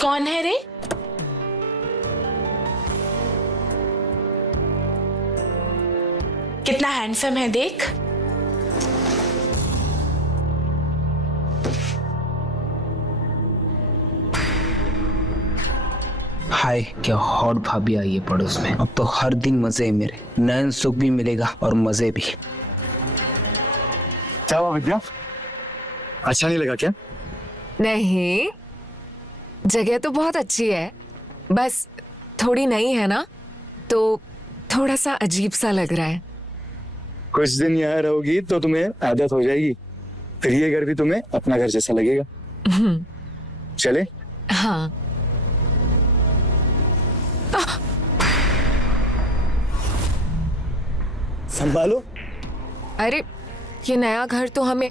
कौन है रे? कितना हैंडसम है देख। हाय, क्या हॉट भाभी आई है पड़ोस में। अब तो हर दिन मजे है मेरे, नयन सुख भी मिलेगा और मजे भी। क्या हुआ विद्या, अच्छा नहीं लगा क्या? नहीं, जगह तो बहुत अच्छी है, बस थोड़ी नई है ना, तो थोड़ा सा अजीब सा लग रहा है। कुछ दिन यहाँ रहोगी तो तुम्हें आदत हो जाएगी, फिर ये घर भी तुम्हें अपना घर जैसा लगेगा। चले? हाँ। संभालो। अरे, ये नया घर तो हमें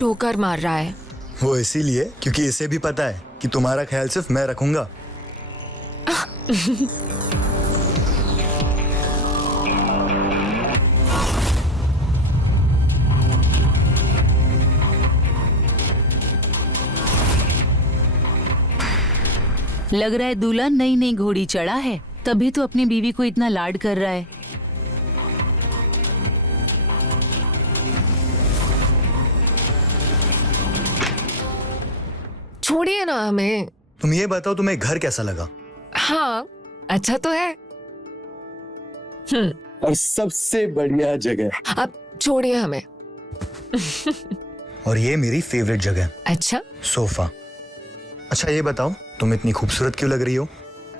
ठोकर मार रहा है। वो इसीलिए क्योंकि इसे भी पता है कि तुम्हारा ख्याल सिर्फ मैं रखूंगा। लग रहा है दूल्हा नई नई घोड़ी चढ़ा है, तभी तो अपनी बीवी को इतना लाड कर रहा है। छोड़िए ना हमें। तुम ये बताओ तुम्हें घर कैसा लगा? हाँ, अच्छा तो है। और सबसे बढ़िया जगह। अब छोड़िए हमें। और ये मेरी फेवरेट जगह, अच्छा, सोफा। अच्छा ये बताओ, तुम इतनी खूबसूरत क्यों लग रही हो?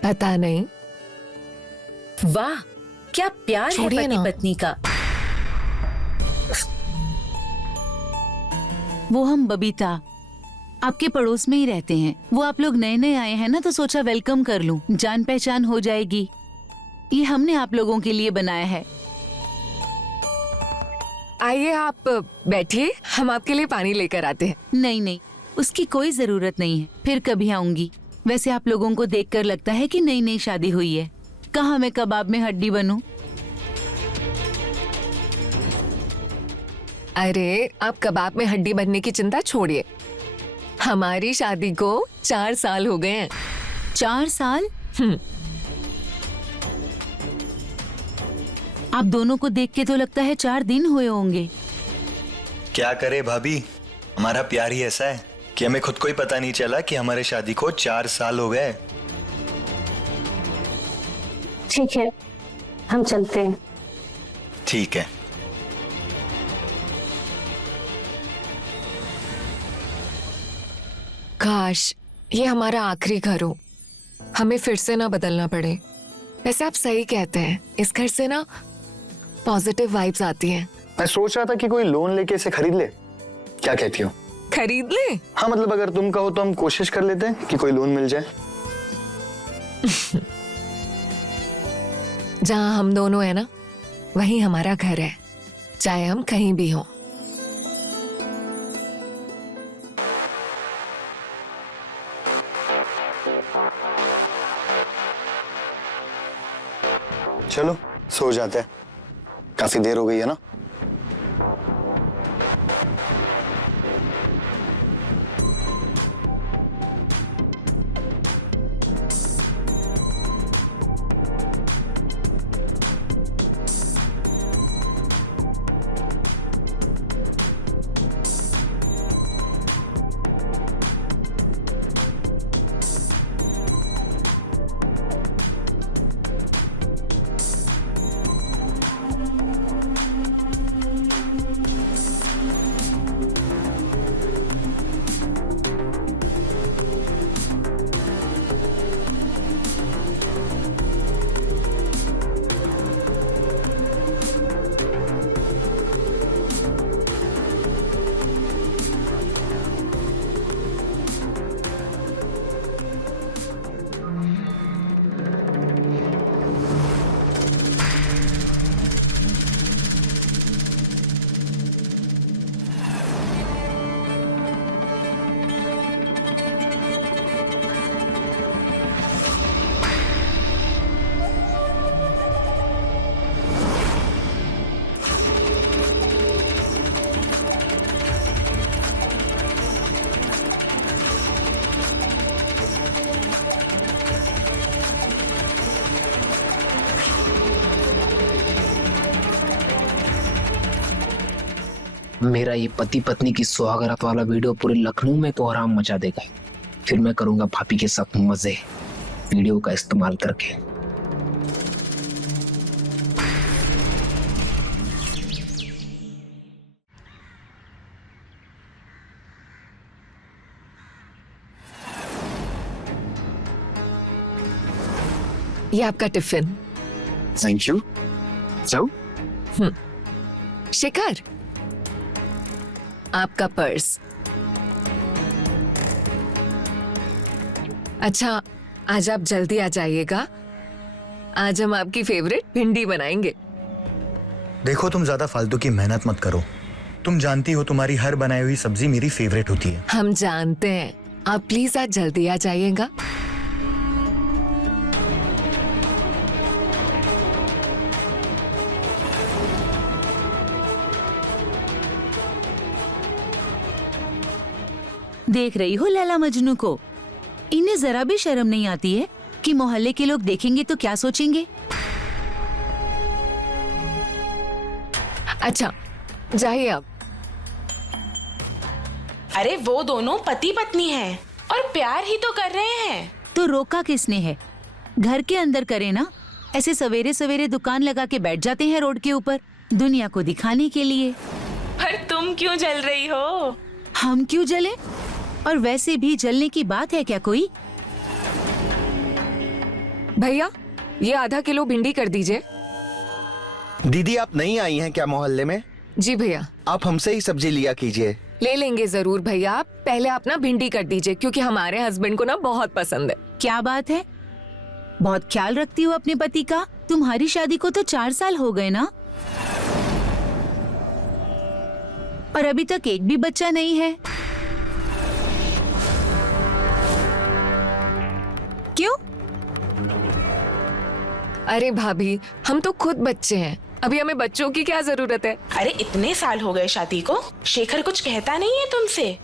पता नहीं। वाह, क्या प्यार है छोड़िए पति ना। पत्नी का। वो हम बबीता आपके पड़ोस में ही रहते हैं। वो आप लोग नए नए आए हैं ना, तो सोचा वेलकम कर लूं, जान पहचान हो जाएगी। ये हमने आप लोगों के लिए बनाया है। आइए आप बैठिए, हम आपके लिए पानी लेकर आते हैं। नहीं नहीं, उसकी कोई जरूरत नहीं है, फिर कभी आऊंगी। वैसे आप लोगों को देखकर लगता है कि नई नई शादी हुई है। कहाँ मैं कबाब में हड्डी बनूं? अरे, आप कबाब में हड्डी बनने की चिंता छोड़िए। हमारी शादी को 4 साल हो गए हैं। 4 साल? आप दोनों को देख के तो लगता है 4 दिन हुए होंगे। क्या करे भाभी, हमारा प्यार ही ऐसा है कि हमें खुद को ही पता नहीं चला कि हमारे शादी को 4 साल हो गए। ठीक है, हम चलते हैं। ठीक है। काश ये हमारा आखिरी घर हो, हमें फिर से ना बदलना पड़े। वैसे आप सही कहते हैं, इस घर से ना पॉजिटिव वाइब्स आती हैं। मैं सोच रहा था कि कोई लोन लेके इसे खरीद ले, क्या कहती हो? खरीद ले? हाँ मतलब अगर तुम कहो तो हम कोशिश कर लेते हैं कि कोई लोन मिल जाए। जहाँ हम दोनों है ना, वहीं हमारा घर है, चाहे हम कहीं भी हों। चलो सो जाते हैं, काफी देर हो गई है ना। मेरा ये पति पत्नी की सुहागरात वाला वीडियो पूरे लखनऊ में तो आराम मचा देगा। फिर मैं करूंगा भाभी के साथ मजे वीडियो का इस्तेमाल करके। ये आपका टिफिन। Thank you. जाओ। शिखर, आपका पर्स। अच्छा, आज आप जल्दी आ जाइएगा। आज हम आपकी फेवरेट भिंडी बनाएंगे। देखो, तुम ज्यादा फालतू की मेहनत मत करो। तुम जानती हो तुम्हारी हर बनाई हुई सब्जी मेरी फेवरेट होती है। हम जानते हैं, आप प्लीज आज जल्दी आ जाइएगा। देख रही हो लैला मजनू को? इन्हें जरा भी शर्म नहीं आती है कि मोहल्ले के लोग देखेंगे तो क्या सोचेंगे। अच्छा, जाइए आप। अरे वो दोनों पति पत्नी हैं और प्यार ही तो कर रहे हैं। तो रोका किसने है? घर के अंदर करे ना। ऐसे सवेरे सवेरे दुकान लगा के बैठ जाते हैं रोड के ऊपर, दुनिया को दिखाने के लिए। पर तुम क्यों जल रही हो? हम क्यों जले? और वैसे भी जलने की बात है क्या कोई? भैया, ये आधा किलो भिंडी कर दीजिए। दीदी, आप नई आई हैं क्या मोहल्ले में? जी भैया। आप हमसे ही सब्जी लिया कीजिए। ले लेंगे जरूर भैया। आप पहले आप ना भिंडी कर दीजिए, क्योंकि हमारे हस्बैंड को ना बहुत पसंद है। क्या बात है? बहुत ख्याल रखती हो अपने पति का। तुम्हारी शादी को तो 4 साल हो गए ना, और अभी तक एक भी बच्चा नहीं है। क्यों? अरे भाभी, हम तो खुद बच्चे हैं, अभी हमें बच्चों की क्या जरूरत है? अरे इतने साल हो गए शादी को, शेखर कुछ कहता नहीं है तुमसे?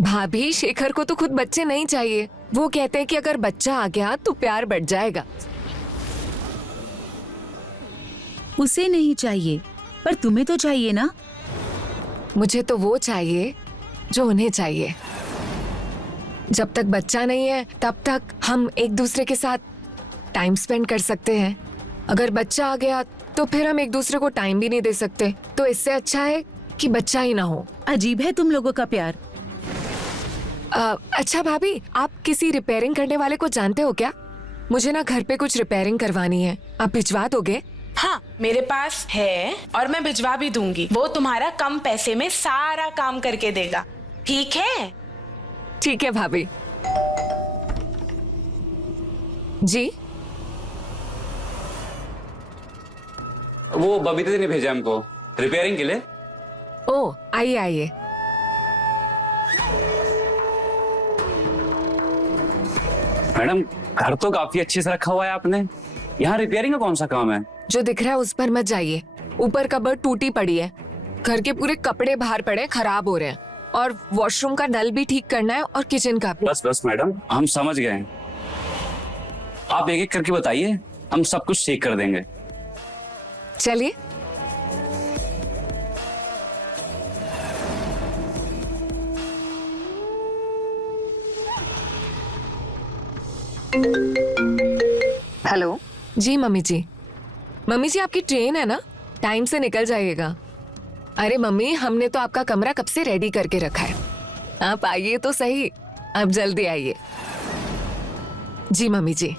भाभी, शेखर को तो खुद बच्चे नहीं चाहिए। वो कहते हैं कि अगर बच्चा आ गया तो प्यार बढ़ जाएगा। उसे नहीं चाहिए, पर तुम्हें तो चाहिए ना। मुझे तो वो चाहिए जो उन्हें चाहिए। जब तक बच्चा नहीं है तब तक हम एक दूसरे के साथ टाइम स्पेंड कर सकते हैं। अगर बच्चा आ गया तो फिर हम एक दूसरे को टाइम भी नहीं दे सकते। तो इससे अच्छा है कि बच्चा ही ना हो। अजीब है तुम लोगों का प्यार। अच्छा भाभी, आप किसी रिपेयरिंग करने वाले को जानते हो क्या? मुझे ना घर पे कुछ रिपेयरिंग करवानी है, आप भिजवा दोगे? हाँ, मेरे पास है और मैं भिजवा भी दूंगी। वो तुम्हारा कम पैसे में सारा काम करके देगा। ठीक है? ठीक है भाभी जी। वो बबीता ने भेजा हमको रिपेयरिंग के लिए। ओ, आइए आइए। मैडम, घर तो काफी अच्छे से रखा हुआ है आपने, यहाँ रिपेयरिंग का कौन सा काम है? जो दिख रहा है उस पर मत जाइए। ऊपर कबर्ड टूटी पड़ी है, घर के पूरे कपड़े बाहर पड़े खराब हो रहे हैं, और वॉशरूम का नल भी ठीक करना है और किचन का भी। बस बस मैडम, हम समझ गए हैं। आप एक एक करके बताइए, हम सब कुछ ठीक कर देंगे। चलिए। हेलो जी मम्मी जी। मम्मी जी, आपकी ट्रेन है ना, टाइम से निकल जाइएगा। अरे मम्मी, हमने तो आपका कमरा कब से रेडी करके रखा है, आप आइए तो सही। आप जल्दी आइए। जी मम्मी जी।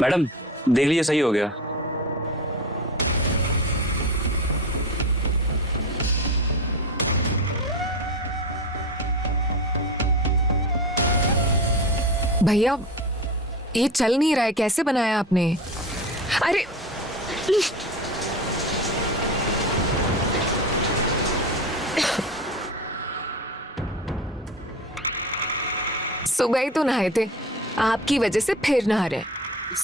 मैडम, देख लीजिए, सही हो गया। भैया, ये चल नहीं रहा है, कैसे बनाया आपने? अरे सुबह ही तो नहाए थे, आपकी वजह से फिर नहा रहे।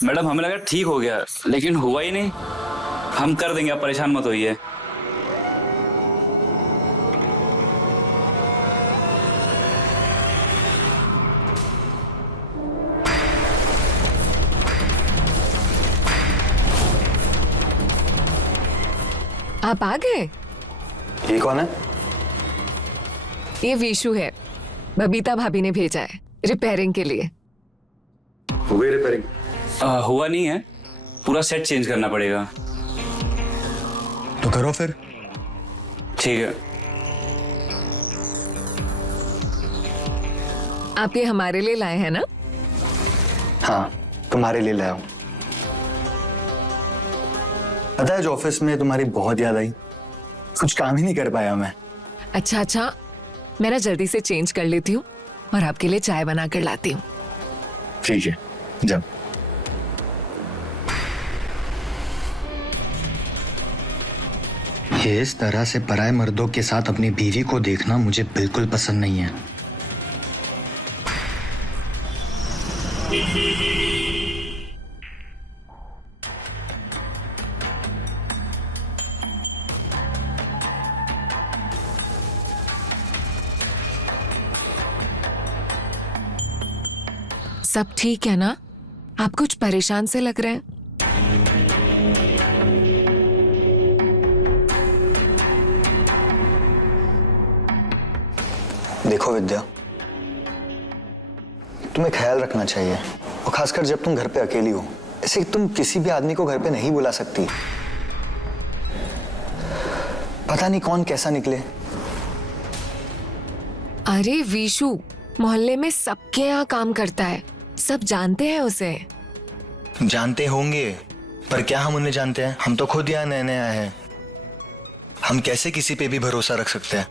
मैडम, हमें लगा ठीक हो गया, लेकिन हुआ ही नहीं। हम कर देंगे, आप परेशान मत होइए। आप आ गए? ये कौन है? ये विशु है, बबीता भाभी ने भेजा है रिपेयरिंग के लिए। हो गई रिपेयरिंग? हुआ नहीं है, पूरा सेट चेंज करना पड़ेगा। तो करो फिर। ठीक है। आप ये हमारे लिए लाए हैं ना? हाँ, तुम्हारे लिए लाया हूँ। पता है, जो ऑफिस में तुम्हारी बहुत याद आई, कुछ काम ही नहीं कर पाया मैं। अच्छा, मैं ना जल्दी से चेंज कर लेती हूँ और आपके लिए चाय बना कर लाती हूँ। ठीक है, जब। ये इस तरह से पराये मर्दों के साथ अपनी बीवी को देखना मुझे बिल्कुल पसंद नहीं है। सब ठीक है ना? आप कुछ परेशान से लग रहे हैं। देखो विद्या, तुम्हें ख्याल रखना चाहिए, और खासकर जब तुम घर पे अकेली हो। ऐसे तुम किसी भी आदमी को घर पे नहीं बुला सकती। पता नहीं कौन कैसा निकले। अरे विशु मोहल्ले में सबके यहाँ काम करता है, सब जानते हैं उसे। जानते होंगे, पर क्या हम उन्हें जानते हैं? हम तो खुद यहाँ नए नए आए हैं। हम कैसे किसी पे भी भरोसा रख सकते हैं?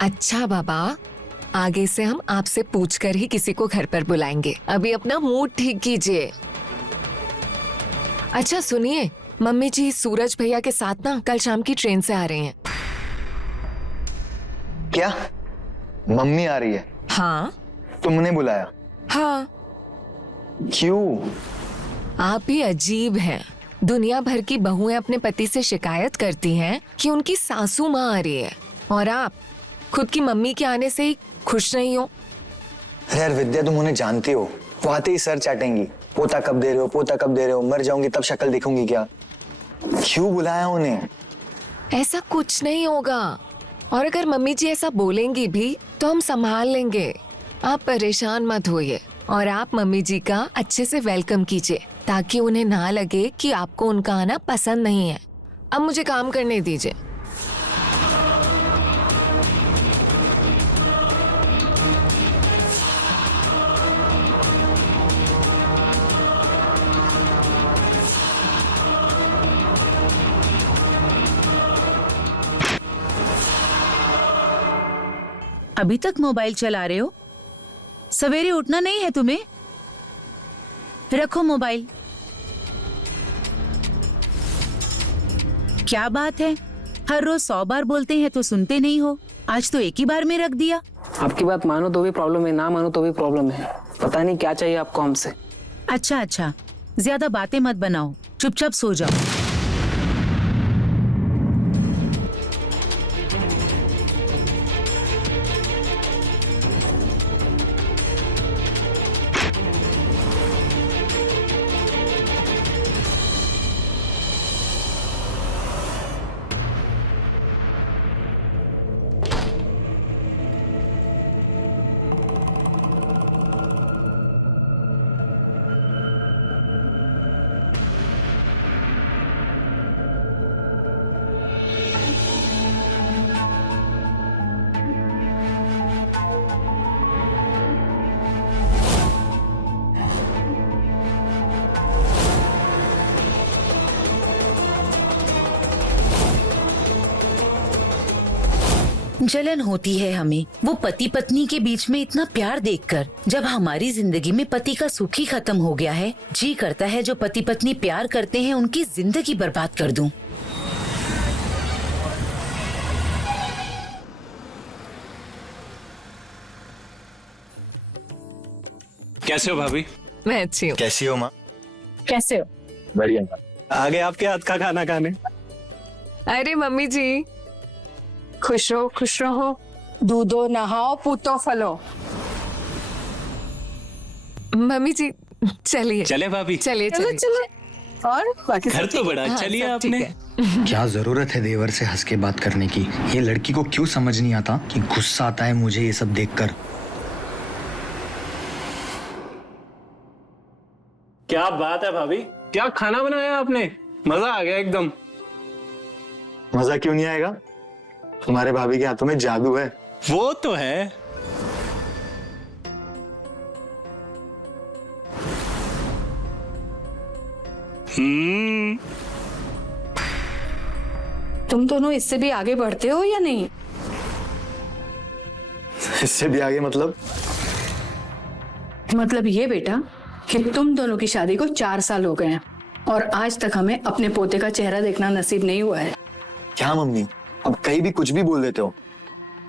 अच्छा बाबा, आगे से हम आपसे पूछकर ही किसी को घर पर बुलाएंगे। अभी अपना मूड ठीक कीजिए। अच्छा सुनिए, मम्मी जी सूरज भैया के साथ ना कल शाम की ट्रेन से आ रहे हैं। क्या? मम्मी आ रही है? हाँ। तुमने बुलाया? हाँ। क्यों? आप ही अजीब हैं। दुनिया भर की बहुएं अपने पति से शिकायत करती हैं कि उनकी सासू माँ आ रही है, और आप खुद की मम्मी के आने से ही खुश नहीं हो। अरे यार विद्या, तुम उन्हें जानती हो, वो आते ही सर चाटेंगी। पोता कब दे रहे हो, पोता कब दे रहे हो, मर जाऊंगी तब शक्ल दिखूंगी क्या? क्यों बुलाया उन्हें? ऐसा कुछ नहीं होगा, और अगर मम्मी जी ऐसा बोलेंगी भी तो हम संभाल लेंगे। आप परेशान मत होइए, और आप मम्मी जी का अच्छे से वेलकम कीजिए, ताकि उन्हें ना लगे कि आपको उनका आना पसंद नहीं है। अब मुझे काम करने दीजिए। अभी तक मोबाइल चला रहे हो? सवेरे उठना नहीं है तुम्हें? रखो मोबाइल। क्या बात है, हर रोज 100 बार बोलते हैं तो सुनते नहीं हो। आज तो एक ही बार में रख दिया। आपकी बात मानो तो भी प्रॉब्लम है, ना मानो तो भी प्रॉब्लम है। पता नहीं क्या चाहिए आपको हमसे। अच्छा, ज्यादा बातें मत बनाओ, चुपचाप सो जाओ। जलन होती है हमें वो पति पत्नी के बीच में इतना प्यार देखकर। जब हमारी जिंदगी में पति का सुख ही खत्म हो गया है, जी करता है जो पति पत्नी प्यार करते हैं उनकी जिंदगी बर्बाद कर दूं। कैसे हो भाभी? मैं अच्छी हूँ। कैसी हो माँ? कैसे हो? बढ़िया। आ गए आपके हाथ का खाना खाने। अरे मम्मी जी, खुश रहो, दूधो नहाओ, पूतो फलो। मम्मी जी चलिए। चले भाभी? चलिए चलो चलिए। चलो और बाकी घर तो बड़ा अच्छा लिया सब ठीक आपने। है। क्या जरूरत है देवर से हंस के बात करने की? ये लड़की को क्यों समझ नहीं आता कि गुस्सा आता है मुझे ये सब देखकर। क्या बात है भाभी, क्या खाना बनाया आपने, मजा आ गया एकदम। मजा क्यों नहीं आएगा? हमारे भाभी के हाथों में जादू है। वो तो है। तुम दोनों इससे भी आगे बढ़ते हो या नहीं? इससे भी आगे मतलब? मतलब ये बेटा कि तुम दोनों की शादी को 4 साल हो गए हैं और आज तक हमें अपने पोते का चेहरा देखना नसीब नहीं हुआ है। क्या मम्मी, अब कहीं भी कुछ भी बोल देते हो,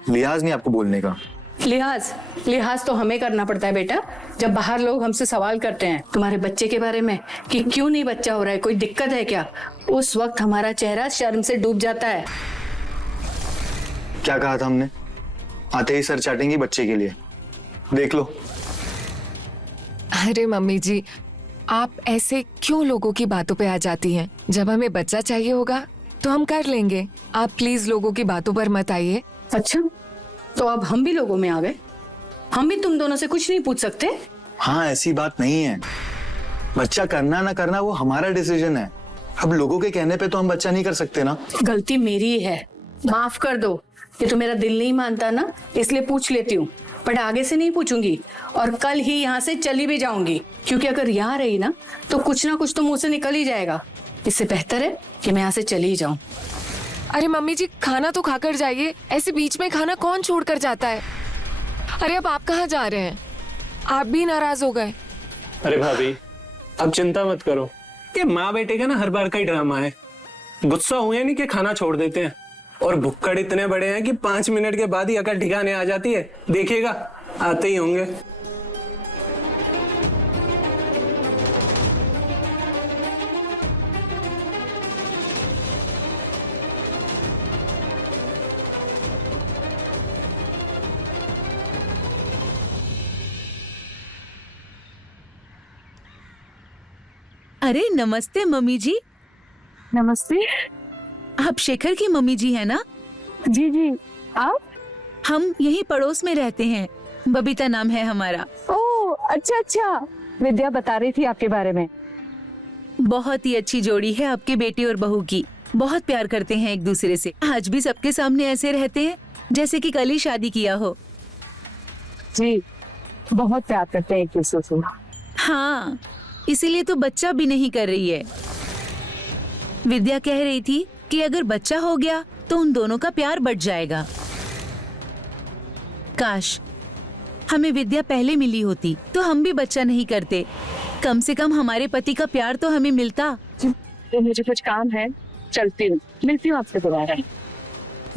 लिहाज नहीं आपको बोलने का। लिहाज तो हमें करना पड़ता है बेटा, जब बाहर लोग हमसे सवाल करते हैं तुम्हारे बच्चे के बारे में कि क्यों नहीं बच्चा हो रहा है, कोई दिक्कत है क्या, उस वक्त हमारा चेहरा शर्म से डूब जाता है। क्या कहा था हमने? आते ही सर चाटेंगी बच्चे के लिए, देख लो। अरे मम्मी जी, आप ऐसे क्यों लोगों की बातों पे आ जाती हैं? जब हमें बच्चा चाहिए होगा तो हम कर लेंगे। आप प्लीज लोगों की बातों पर मत आइए। अच्छा, तो अब हम भी लोगों में आ गए, हम भी तुम दोनों से कुछ नहीं पूछ सकते? हाँ, ऐसी बात नहीं है। बच्चा करना ना करना वो हमारा डिसीजन है। अब लोगों के कहने पे तो हम बच्चा नहीं कर सकते ना। गलती मेरी है, माफ कर दो। ये तो मेरा दिल नहीं मानता ना, इसलिए पूछ लेती हूँ, बट आगे से नहीं पूछूंगी और कल ही यहाँ से चली भी जाऊंगी, क्योंकि अगर यहाँ रही ना तो कुछ ना कुछ तो मुंह से निकल ही जाएगा। इससे बेहतर है कि मैं यहाँ से चली ही जाऊं। अरे मम्मी जी, खाना तो खाकर जाइए, ऐसे बीच में खाना कौन छोड़ कर जाता है? अरे अब आप कहाँ जा रहे हैं? आप भी नाराज हो गए। अरे भाभी, अब चिंता मत करो, ये माँ बेटे का ना हर बार का ही ड्रामा है। गुस्सा हुए नहीं कि खाना छोड़ देते हैं, और भुक्कड़ इतने बड़े हैं कि 5 मिनट के बाद ही अकल ठिकाने आ जाती है। देखिएगा, आते ही होंगे। अरे नमस्ते मम्मी जी। नमस्ते। आप शेखर की मम्मी जी है ना? जी जी, आप? हम यही पड़ोस में रहते हैं, बबीता नाम है हमारा। ओह अच्छा अच्छा, विद्या बता रही थी आपके बारे में। बहुत ही अच्छी जोड़ी है आपके बेटे और बहू की, बहुत प्यार करते हैं एक दूसरे से। आज भी सबके सामने ऐसे रहते हैं जैसे कि कल ही शादी किया हो। जी, बहुत प्यार करते हैं एक दूसरे से। हाँ, इसीलिए तो बच्चा भी नहीं कर रही है। विद्या कह रही थी कि अगर बच्चा हो गया तो उन दोनों का प्यार बढ़ जाएगा। काश हमें विद्या पहले मिली होती तो हम भी बच्चा नहीं करते, कम से कम हमारे पति का प्यार तो हमें मिलता। तो मुझे कुछ काम है, चलती हूँ, मिलती हूँ आपसे दोबारा।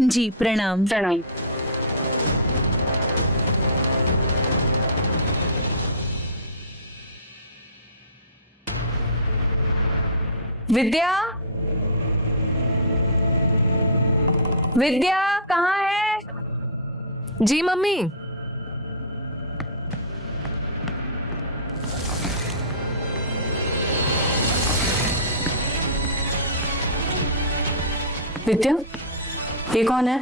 जी प्रणाम। प्रणाम। विद्या, विद्या कहाँ है? जी मम्मी। विद्या, ये कौन है?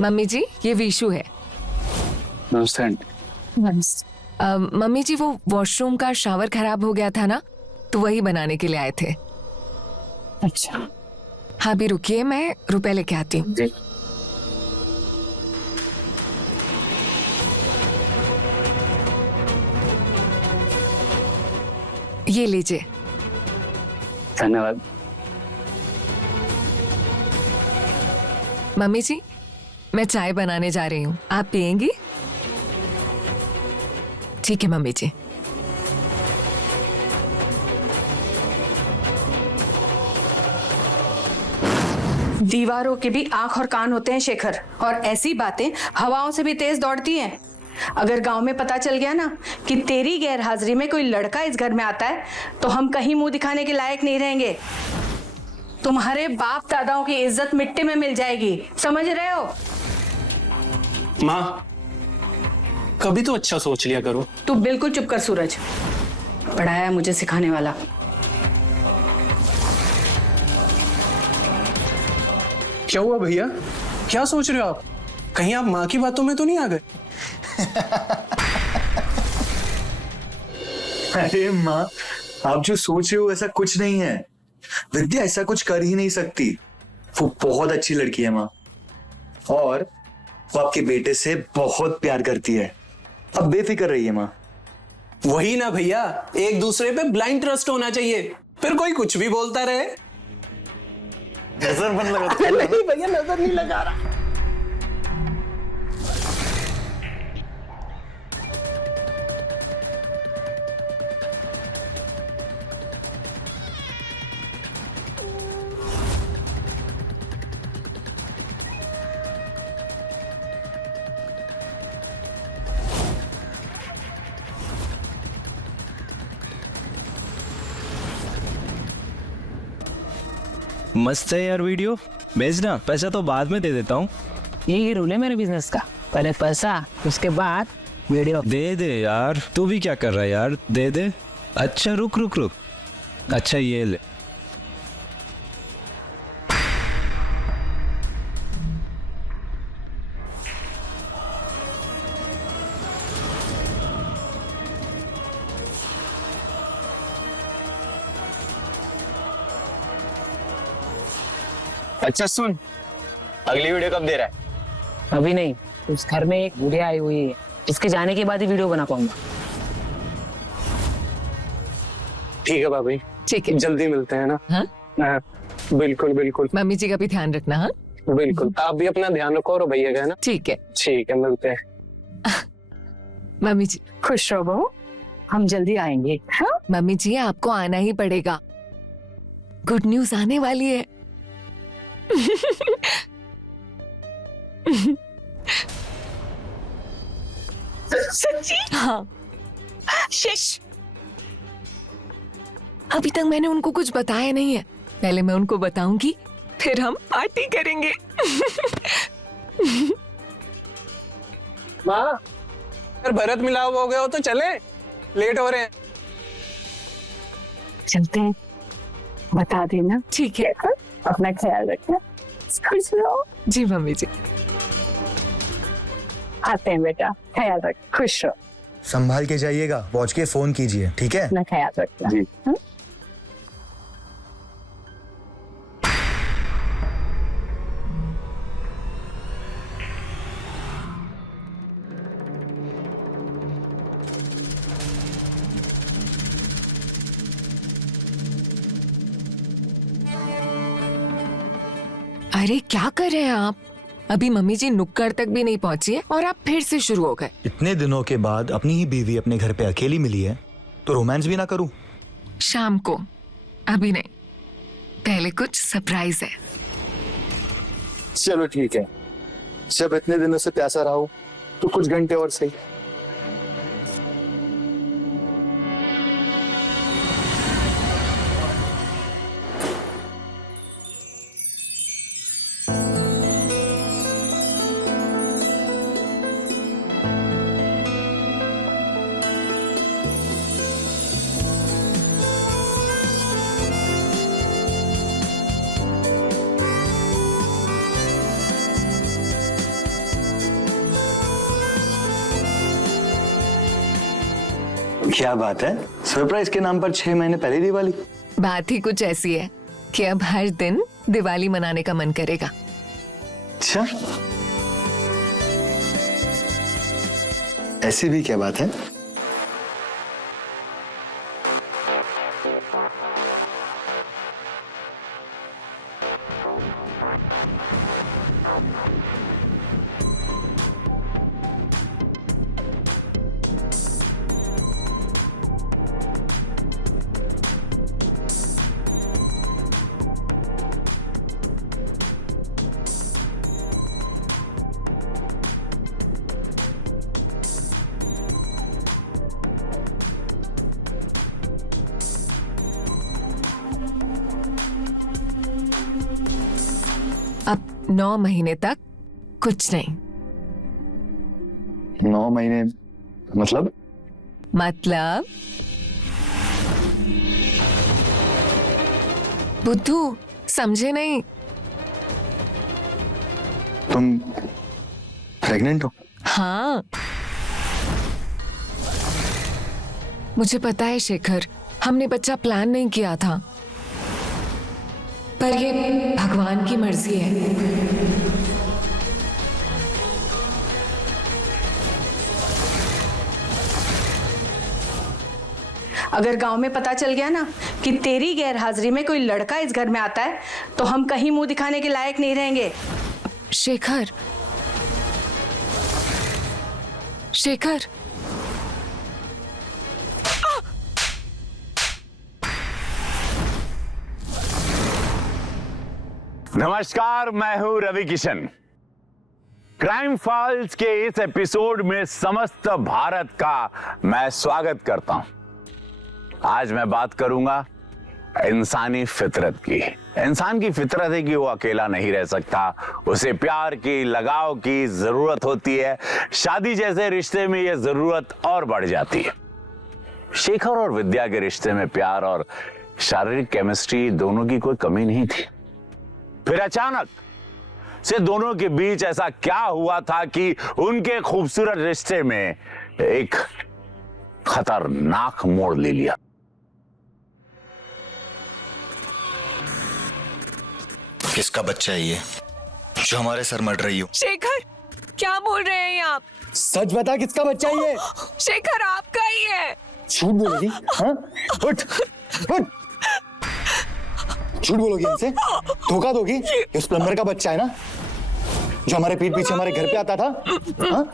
मम्मी जी, ये विशु है। नमस्ते आंटी। मम्मी जी, वो वॉशरूम का शावर खराब हो गया था ना, तो वही बनाने के लिए आए थे। अच्छा, हाँ भी रुकिए, मैं रुपए लेके आती हूँ। ये लीजिए। धन्यवाद। मम्मी जी, मैं चाय बनाने जा रही हूँ, आप पियेंगी? ठीक है मम्मी जी। दीवारों के भी आंख और कान होते हैं शेखर, और ऐसी बातें हवाओं से भी तेज दौड़ती हैं। अगर गांव में पता चल गया ना कि तेरी गैर हाजिरी में कोई लड़का इस घर में आता है तो हम कहीं मुंह दिखाने के लायक नहीं रहेंगे। तुम्हारे बाप दादाओं की इज्जत मिट्टी में मिल जाएगी, समझ रहे हो? माँ, कभी तो अच्छा सोच लिया करो। तू बिल्कुल चुप कर सूरज। पढ़ाया मुझे सिखाने वाला। क्या हुआ भैया, क्या सोच रहे हो आप? कहीं आप माँ की बातों में तो नहीं आ गए? अरे माँ, आप जो सोच रहे हो ऐसा कुछ नहीं है। विद्या ऐसा कुछ कर ही नहीं सकती। वो बहुत अच्छी लड़की है माँ, और वो आपके बेटे से बहुत प्यार करती है। अब बेफिक्र रहिए माँ। वही ना भैया, एक दूसरे पे ब्लाइंड ट्रस्ट होना चाहिए, फिर कोई कुछ भी बोलता रहे। नजर बंद लगा। नहीं भैया, नजर नहीं लगा रहा। मस्त है यार वीडियो, भेजना। पैसा तो बाद में दे देता हूँ। यही रूल है मेरे बिजनेस का, पहले पैसा उसके बाद वीडियो। दे दे यार, तू भी क्या कर रहा है यार, दे दे। अच्छा रुक रुक रुक, अच्छा ये ले। अच्छा सुन, अगली वीडियो कब दे रहा है? अभी नहीं, उस घर में एक बुढ़िया आई हुई है, इसके जाने के बाद ही वीडियो बना पाऊंगा। ठीक है भाभी, ठीक है, जल्दी मिलते हैं ना। हाँ? हाँ, बिल्कुल बिल्कुल। मम्मी जी का भी ध्यान रखना। हाँ बिल्कुल, आप भी अपना ध्यान रखो और भैया का ना। ठीक है। ठीक है, मिलते हैं। मम्मी जी खुश रहो बहू, हम जल्दी आएंगे। हाँ? मम्मी जी आपको आना ही पड़ेगा, गुड न्यूज आने वाली है। सच्ची? हाँ, शिश। अभी तक मैंने उनको कुछ बताया नहीं है, पहले मैं उनको बताऊंगी, फिर हम पार्टी करेंगे। माँ, अगर भरत मिलाप हो गया हो तो चले, लेट हो रहे हैं। चलते हैं, बता देना। ठीक है, अपना ख्याल रखना, खुश रहो। जी मम्मी जी। आते हैं बेटा, ख्याल रख, खुश रहो। संभाल के जाइएगा, पहुंच के फोन कीजिए, ठीक है? अपना ख्याल रखना जी। अरे क्या कर रहे हैं आप? अभी मम्मी जी नुक्कड़ तक भी नहीं पहुंची है और आप फिर से शुरू हो गए। इतने दिनों के बाद अपनी ही बीवी अपने घर पे अकेली मिली है, तो रोमांस भी ना करूं? शाम को, अभी नहीं, पहले कुछ सरप्राइज है। चलो ठीक है, जब इतने दिनों से प्यासा रहा हूं तो कुछ घंटे और सही। क्या बात है, सरप्राइज के नाम पर 6 महीने पहले दिवाली। बात ही कुछ ऐसी है कि अब हर दिन दिवाली मनाने का मन करेगा। अच्छा, ऐसी भी क्या बात है? अब 9 महीने तक कुछ नहीं। 9 महीने मतलब? मतलब बुद्धू समझे नहीं। तुम प्रेग्नेंट हो? हाँ, मुझे पता है शेखर, हमने बच्चा प्लान नहीं किया था, पर ये भगवान की मर्जी है। अगर गांव में पता चल गया ना कि तेरी गैर हाजिरी में कोई लड़का इस घर में आता है तो हम कहीं मुंह दिखाने के लायक नहीं रहेंगे। शेखर, शेखर, नमस्कार, मैं हूं रवि किशन। क्राइम फाइल्स के इस एपिसोड में समस्त भारत का मैं स्वागत करता हूं। आज मैं बात करूंगा इंसानी फितरत की। इंसान की फितरत है कि वो अकेला नहीं रह सकता, उसे प्यार की, लगाव की जरूरत होती है। शादी जैसे रिश्ते में ये जरूरत और बढ़ जाती है। शेखर और विद्या के रिश्ते में प्यार और शारीरिक केमिस्ट्री दोनों की कोई कमी नहीं थी। फिर अचानक से दोनों के बीच ऐसा क्या हुआ था कि उनके खूबसूरत रिश्ते में एक खतरनाक मोड़ ले लिया। किसका बच्चा है ये जो हमारे सर मर रही हो? शेखर, क्या बोल रहे हैं आप? सच बता, किसका बच्चा है ये? शेखर, आपका ही है। झूठ बोलोगी? हाँ? उठ, उठ। झूठ बोलोगी इनसे? धोखा दोगी? इस प्लम्बर का बच्चा है ना, जो हमारे पीठ पीछे हमारे घर पे आता था? हाँ?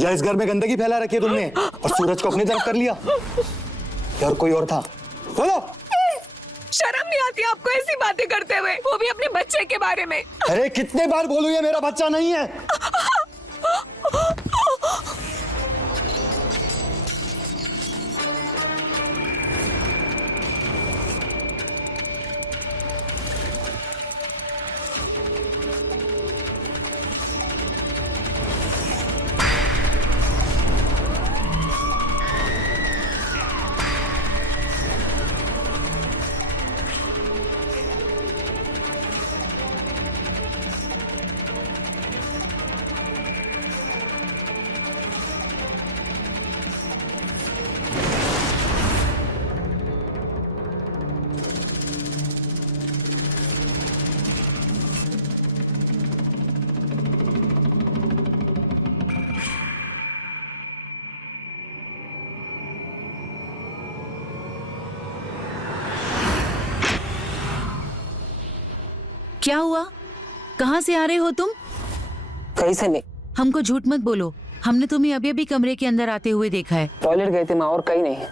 या इस घर में गंदगी फैला रखी है तुमने और सूरज को अपनी तरफ कर लिया? या और कोई और था? बोलो। शर्म नहीं आती आपको ऐसी बातें करते हुए, वो भी अपने बच्चे के बारे में? अरे कितने बार बोलूं, ये मेरा बच्चा नहीं है। क्या हुआ? कहाँ से आ रहे हो तुम? कहीं से नहीं। हमको झूठ मत बोलो, हमने तुम्हें अभी अभी कमरे के अंदर आते हुए देखा है। टॉयलेट गए थे माँ, और कहीं नहीं।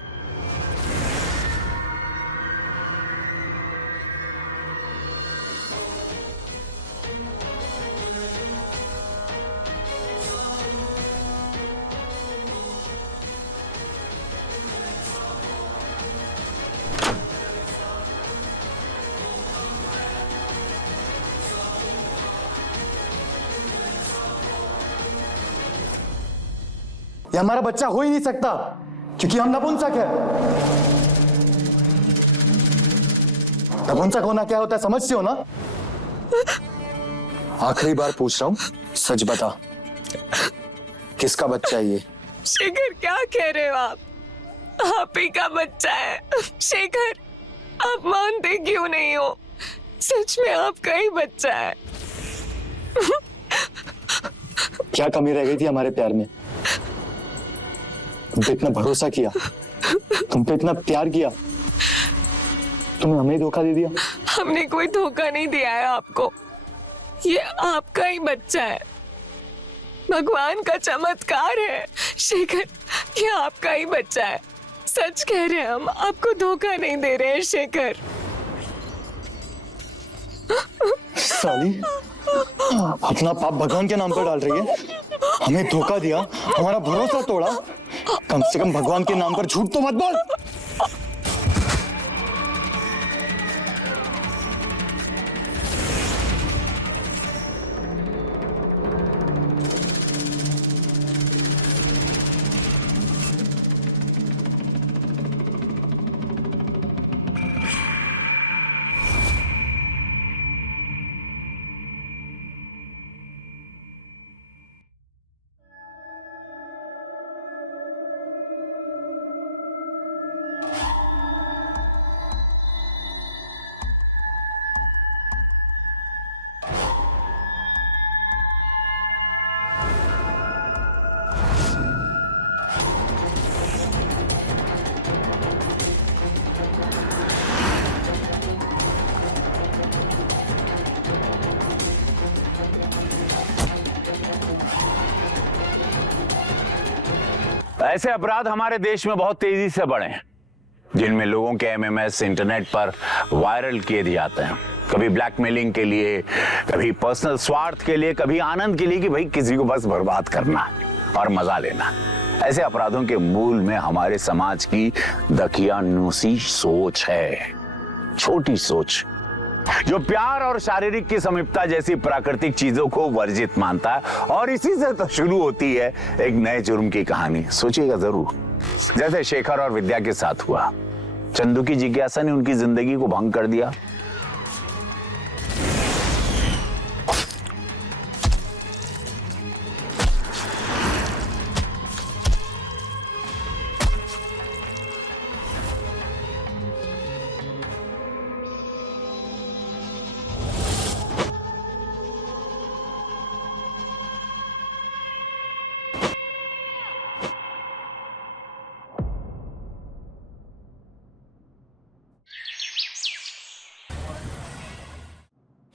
ये हमारा बच्चा हो ही नहीं सकता क्योंकि हम नपुंसक है। नपुंसक होना क्या होता है समझते हो ना? आखिरी बार पूछ रहा हूं, सच बता, किसका बच्चा है ये? शेखर, क्या कह रहे हो आप? आप ही का बच्चा है। शेखर, आप मानते क्यों नहीं हो? सच में आपका ही बच्चा है। क्या कमी रह गई थी हमारे प्यार में? तुम पे इतना भरोसा किया, तुम पे इतना प्यार किया, तुमने हमें धोखा दे दिया। हमने कोई धोखा नहीं दिया है आपको, ये आपका ही बच्चा है। भगवान का चमत्कार है शेखर, ये आपका ही बच्चा है। सच कह रहे हैं हम, आपको धोखा नहीं दे रहे हैं शेखर। साली, अपना पाप भगवान के नाम पर डाल रही है। हमें धोखा दिया, हमारा भरोसा तोड़ा, कम से कम भगवान के नाम पर झूठ तो मत बोल। ऐसे अपराध हमारे देश में बहुत तेजी से बढ़े हैं, जिनमें लोगों के एमएमएस इंटरनेट पर वायरल किए जाते हैं। कभी ब्लैकमेलिंग के लिए, कभी पर्सनल स्वार्थ के लिए, कभी आनंद के लिए कि भाई किसी को बस बर्बाद करना और मजा लेना। ऐसे अपराधों के मूल में हमारे समाज की दकियानूसी सोच है, छोटी सोच, जो प्यार और शारीरिक की समीपता जैसी प्राकृतिक चीजों को वर्जित मानता है। और इसी से तो शुरू होती है एक नए जुर्म की कहानी। सोचिएगा जरूर, जैसे शेखर और विद्या के साथ हुआ। चंदू की जिज्ञासा ने उनकी जिंदगी को भंग कर दिया।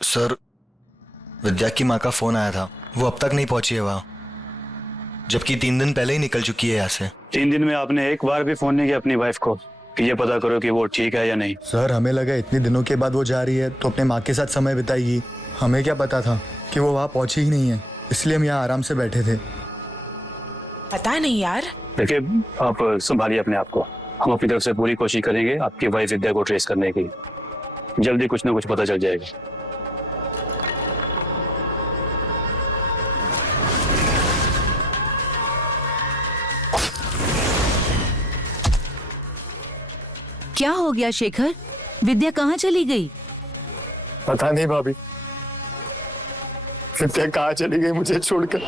सर, विद्या की माँ का फोन आया था, वो अब तक नहीं पहुंची है वहाँ, जबकि 3 दिन पहले ही निकल चुकी है यहाँ से। 3 दिन में आपने एक बार भी फोन नहीं किया अपनी वाइफ को कि ये पता करो कि वो ठीक है या नहीं? सर, हमें लगा इतने दिनों के बाद वो जा रही है तो अपने माँ के साथ समय बिताएगी। हमें क्या पता था कि वो वहाँ पहुंची ही नहीं है, इसलिए हम यहाँ आराम से बैठे थे। पता नहीं यार। देखिए, आप संभालिए अपने आप को। हम अपनी तरफ से पूरी कोशिश करेंगे आपकी वाइफ विद्या को ट्रेस करने की। जल्दी कुछ ना कुछ पता चल जाएगा। क्या हो गया शेखर? विद्या कहाँ चली गई? पता नहीं भाभी, विद्या कहाँ चली गई मुझे छोड़कर।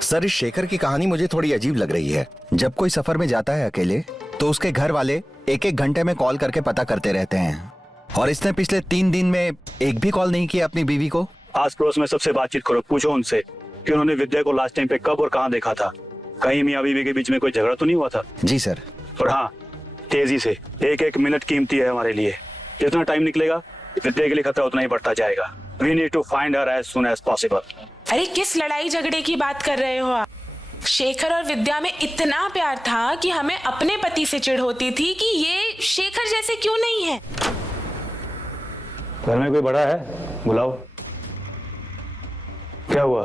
सर, इस शेखर की कहानी मुझे थोड़ी अजीब लग रही है। जब कोई सफर में जाता है अकेले तो उसके घर वाले 1-1 घंटे में कॉल करके पता करते रहते हैं, और इसने पिछले 3 दिन में एक भी कॉल नहीं किया अपनी बीवी को। आस पड़ोस में सबसे बातचीत करो, पूछो उनसे कि उन्होंने विद्या को लास्ट टाइम पे कब और कहाँ देखा था। कहीं मियाँ बीवी के बीच में कोई झगड़ा तो नहीं हुआ था? जी सर। और हाँ, तेजी से, 1-1 मिनट कीमती है हमारे लिए। जितना टाइम निकलेगा विद्या के लिए खतरा उतना ही बढ़ता जाएगा। We need to find her as soon as possible. अरे किस लड़ाई झगड़े की बात कर रहे हो आप? शेखर और विद्या में इतना प्यार था कि हमें अपने पति से चिढ़ होती थी कि ये शेखर जैसे क्यों नहीं है। घर में कोई बड़ा है? बुलाओ। क्या हुआ?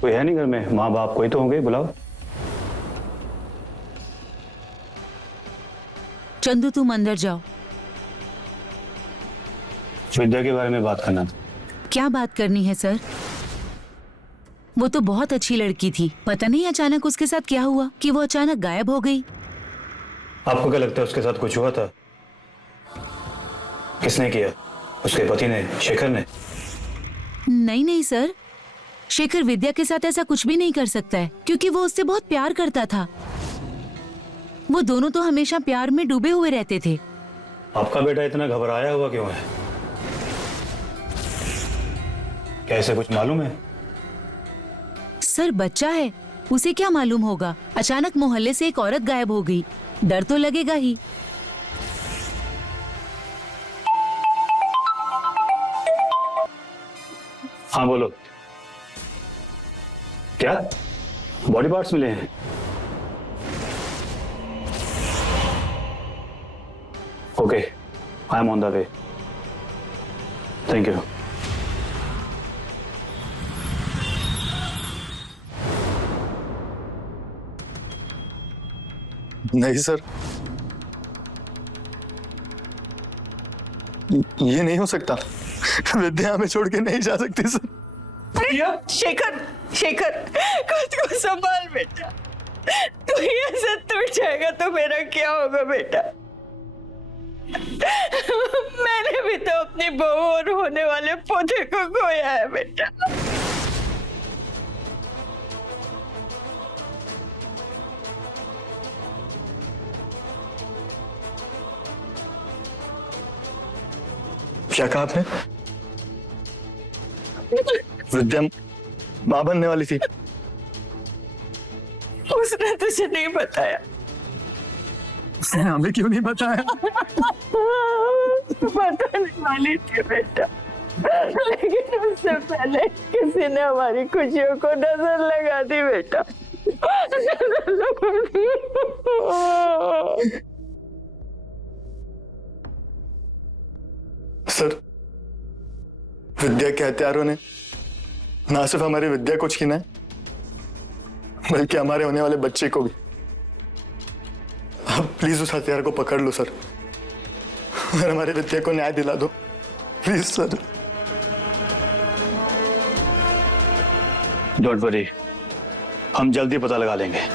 कोई है नहीं घर में? माँ बाप कोई तो होंगे, बुलाओ। चंदू, तुम अंदर जाओ। विद्या के बारे में बात करना था। क्या बात करनी है सर? वो तो बहुत अच्छी लड़की थी। पता नहीं अचानक उसके साथ क्या हुआ कि वो अचानक गायब हो गई। आपको क्या लगता है उसके साथ कुछ हुआ था? किसने किया? उसके पति ने, शेखर ने? नहीं नहीं सर, शेखर विद्या के साथ ऐसा कुछ भी नहीं कर सकता है, क्योंकि वो उससे बहुत प्यार करता था। वो दोनों तो हमेशा प्यार में डूबे हुए रहते थे। आपका बेटा इतना घबराया हुआ क्यों है? क्या ऐसे कुछ मालूम है? सर, बच्चा है, उसे क्या मालूम होगा। अचानक मोहल्ले से एक औरत गायब हो गई, डर तो लगेगा ही। हाँ बोलो। क्या बॉडी पार्ट्स मिले हैं? Okay, I am on the way. Thank you. नहीं सर, ये नहीं हो सकता। विद्या हमें छोड़ के नहीं जा सकती सर। शेखर, शेखर, खुद को संभाल बेटा। तू ये सब टूट जाएगा तो मेरा क्या होगा बेटा? मैंने भी तो अपनी बहू और होने वाले पोते को खोया है बेटा। क्या कहा आपने? विद्या मां बनने वाली थी। उसने तो उसे नहीं बताया? उसने हमें क्यों नहीं बताया? बताने वाली थी बेटा, लेकिन उससे पहले किसी ने हमारी खुशियों को नजर लगा दी बेटा। सर, विद्या के हत्यारों ने ना सिर्फ हमारी विद्या को छीना है, बल्कि हमारे होने वाले बच्चे को भी। आप प्लीज उस हथियार को पकड़ लो सर, और हमारी विद्या को न्याय दिला दो, प्लीज सर। डोंट वरी, हम जल्दी पता लगा लेंगे।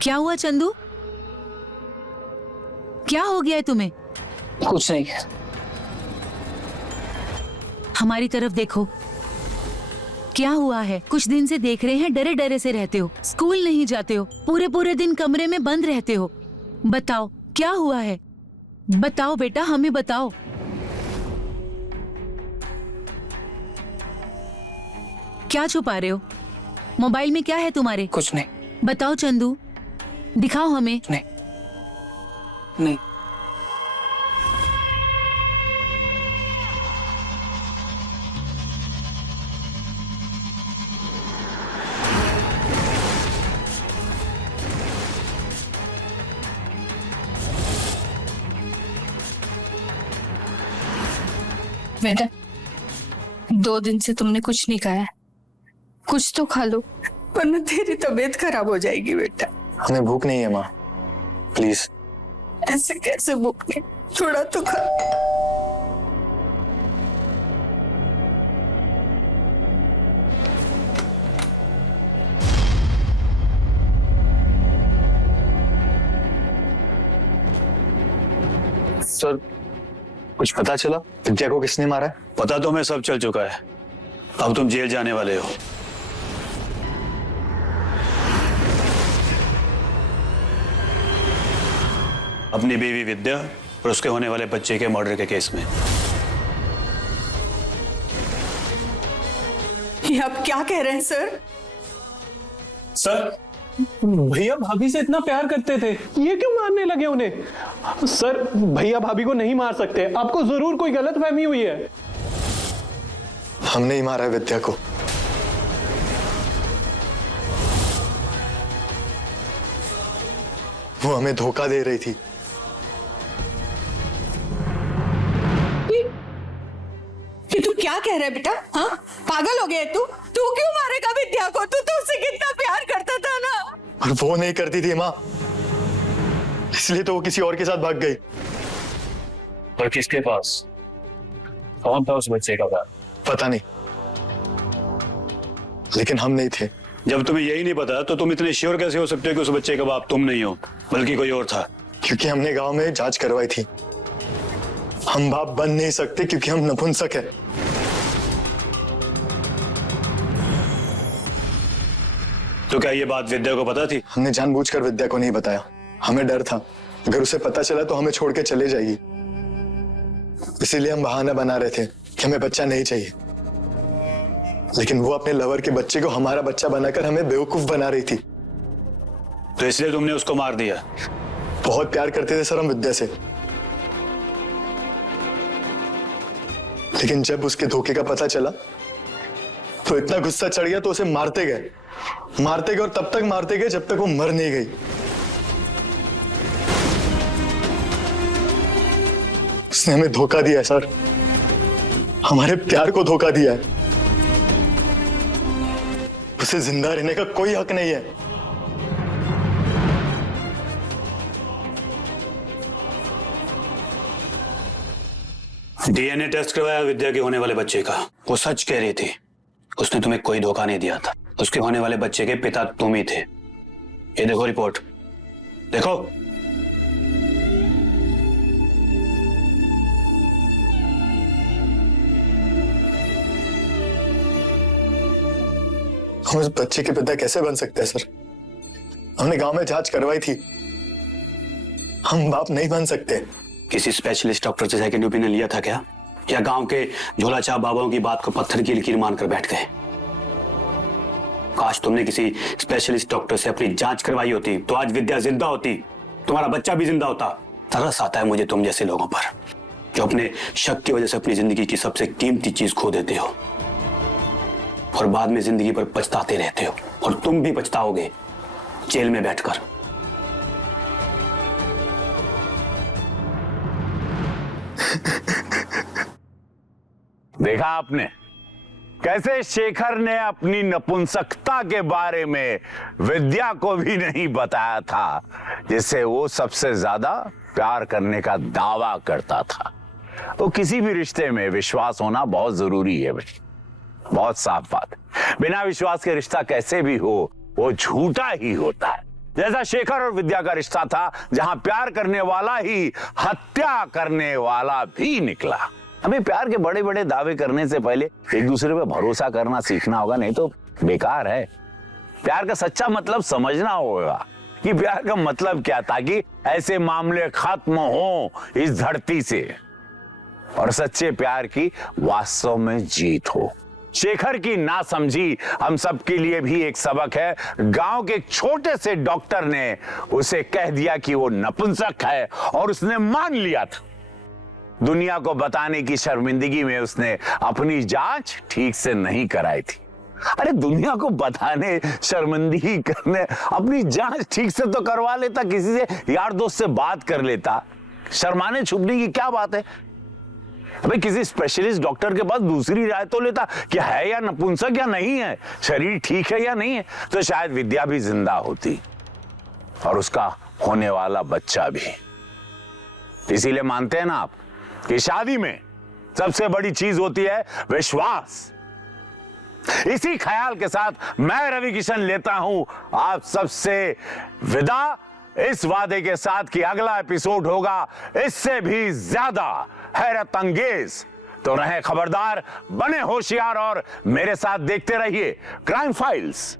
क्या हुआ चंदू? क्या हो गया है तुम्हें? कुछ नहीं। हमारी तरफ देखो, क्या हुआ है? कुछ दिन से देख रहे हैं डरे डरे से रहते हो, स्कूल नहीं जाते हो, पूरे पूरे दिन कमरे में बंद रहते हो। बताओ क्या हुआ है? बताओ बेटा, हमें बताओ। क्या छुपा रहे हो? मोबाइल में क्या है तुम्हारे? कुछ नहीं। बताओ चंदू, दिखाओ हमें। नहीं नहीं। बेटा, 2 दिन से तुमने कुछ नहीं खाया, कुछ तो खा लो, वरना तेरी तबीयत खराब हो जाएगी बेटा। हमें भूख नहीं है माँ, प्लीज। ऐसे कैसे भूख नहीं? थोड़ा तो खा। सर, कुछ पता चला विद्या को किसने मारा है? पता तो हमें सब चल चुका है। अब तुम जेल जाने वाले हो। अपनी बीवी विद्या और उसके होने वाले बच्चे के मर्डर के केस में। ये आप क्या कह रहे हैं सर? सर, भैया भाभी से इतना प्यार करते थे, ये क्यों मारने लगे उन्हें? सर, भैया भाभी को नहीं मार सकते, आपको जरूर कोई गलतफहमी हुई है। हमने ही मारा है विद्या को। वो हमें धोखा दे रही थी। ये तू क्या कह रहा है बेटा? हाँ, पागल हो गया तू? तू क्यों मारेगा विद्या को? तू तो उससे कितना प्यार करता था ना। और वो नहीं करती थी माँ, इसलिए तो वो किसी और के साथ भाग गई। और किसके पास? कौन था उस बच्चे का बाप? पता नहीं, लेकिन हम नहीं थे। जब तुम्हें यही नहीं पता तो तुम इतने श्योर कैसे हो सकते हो कि उस बच्चे का बाप तुम नहीं हो बल्कि कोई और था? क्योंकि हमने गांव में जांच करवाई थी। हम बाप बन नहीं सकते क्योंकि हम नपुंसक हैं। तो क्या ये बात विद्या को पता थी? हमने जानबूझकर विद्या को नहीं बताया, हमें डर था अगर उसे पता चला तो हमें छोड़ के चले जाएगी। इसीलिए हम बहाना बना रहे थे कि हमें बच्चा नहीं चाहिए, लेकिन वो अपने लवर के बच्चे को हमारा बच्चा बनाकर हमें बेवकूफ बना रही थी। तो इसलिए तुमने उसको मार दिया? बहुत प्यार करते थे सर हम विद्या से, लेकिन जब उसके धोखे का पता चला तो इतना गुस्सा चढ़ गया तो उसे मारते गए और तब तक मारते गए जब तक वो मर नहीं गई। उसने हमें धोखा दिया है सर, हमारे प्यार को धोखा दिया है। उसे जिंदा रहने का कोई हक नहीं है। डीएनए टेस्ट करवाया विद्या के होने वाले बच्चे का, वो सच कह रही थी। उसने तुम्हें कोई धोखा नहीं दिया था। उसके होने वाले बच्चे के पिता तुम ही थे। ये देखो रिपोर्ट, देखो। हम इस बच्चे के पिता कैसे बन सकते हैं सर? हमने गांव में जांच करवाई थी, हम बाप नहीं बन सकते। किसी स्पेशलिस्ट डॉक्टर से सेकंड ओपिनियन लिया था क्या, या गांव के झोला छाप बाबाओं की बात को पत्थर की लकीर मानकर बैठ गए? काश तुमने किसी स्पेशलिस्ट डॉक्टर से अपनी जांच करवाई होती तो आज विद्या जिंदा होती, तुम्हारा बच्चा भी जिंदा होता। तरस आता है मुझे तुम जैसे लोगों पर, जो अपने शक की वजह से अपनी जिंदगी की सबसे कीमती चीज खो देते हो और बाद में जिंदगी पर पछताते रहते हो। और तुम भी पछताओगे जेल में बैठकर। देखा आपने कैसे शेखर ने अपनी नपुंसकता के बारे में विद्या को भी नहीं बताया था, जिससे वो सबसे ज्यादा प्यार करने का दावा करता था। तो किसी भी रिश्ते में विश्वास होना बहुत जरूरी है भाई, बहुत साफ बात। बिना विश्वास के रिश्ता कैसे भी हो वो झूठा ही होता है। जैसा शेखर और विद्या का रिश्ता था, जहां प्यार करने वाला ही हत्या करने वाला भी निकला। हमें प्यार के बड़े बड़े दावे करने से पहले एक दूसरे पे भरोसा करना सीखना होगा, नहीं तो बेकार है। प्यार का सच्चा मतलब समझना होगा कि प्यार का मतलब क्या, ताकि ऐसे मामले खत्म हो इस धरती से और सच्चे प्यार की वास्तव में जीत हो। शेखर की नासमझी हम सबके लिए भी एक सबक है। गांव के एक छोटे से डॉक्टर ने उसे कह दिया कि वो नपुंसक है और उसने मान लिया था। दुनिया को बताने की शर्मिंदगी में उसने अपनी जांच ठीक से नहीं कराई थी। अरे दुनिया को बताने, शर्मिंदगी करने, अपनी जांच ठीक से तो करवा लेता, किसी से यार दोस्त से बात कर लेता। शर्माने छुपने की क्या बात है? अबे किसी स्पेशलिस्ट डॉक्टर के पास दूसरी राय तो लेता कि है या नपुंसक या नहीं है, शरीर ठीक है या नहीं है, तो शायद विद्या भी जिंदा होती और उसका होने वाला बच्चा भी। इसीलिए मानते हैं ना आप कि शादी में सबसे बड़ी चीज होती है विश्वास। इसी ख्याल के साथ मैं रवि किशन लेता हूं आप सबसे विदा, इस वादे के साथ कि अगला एपिसोड होगा इससे भी ज्यादा हैरत अंगेज। तो रहे खबरदार, बने होशियार और मेरे साथ देखते रहिए क्राइम फाइल्स।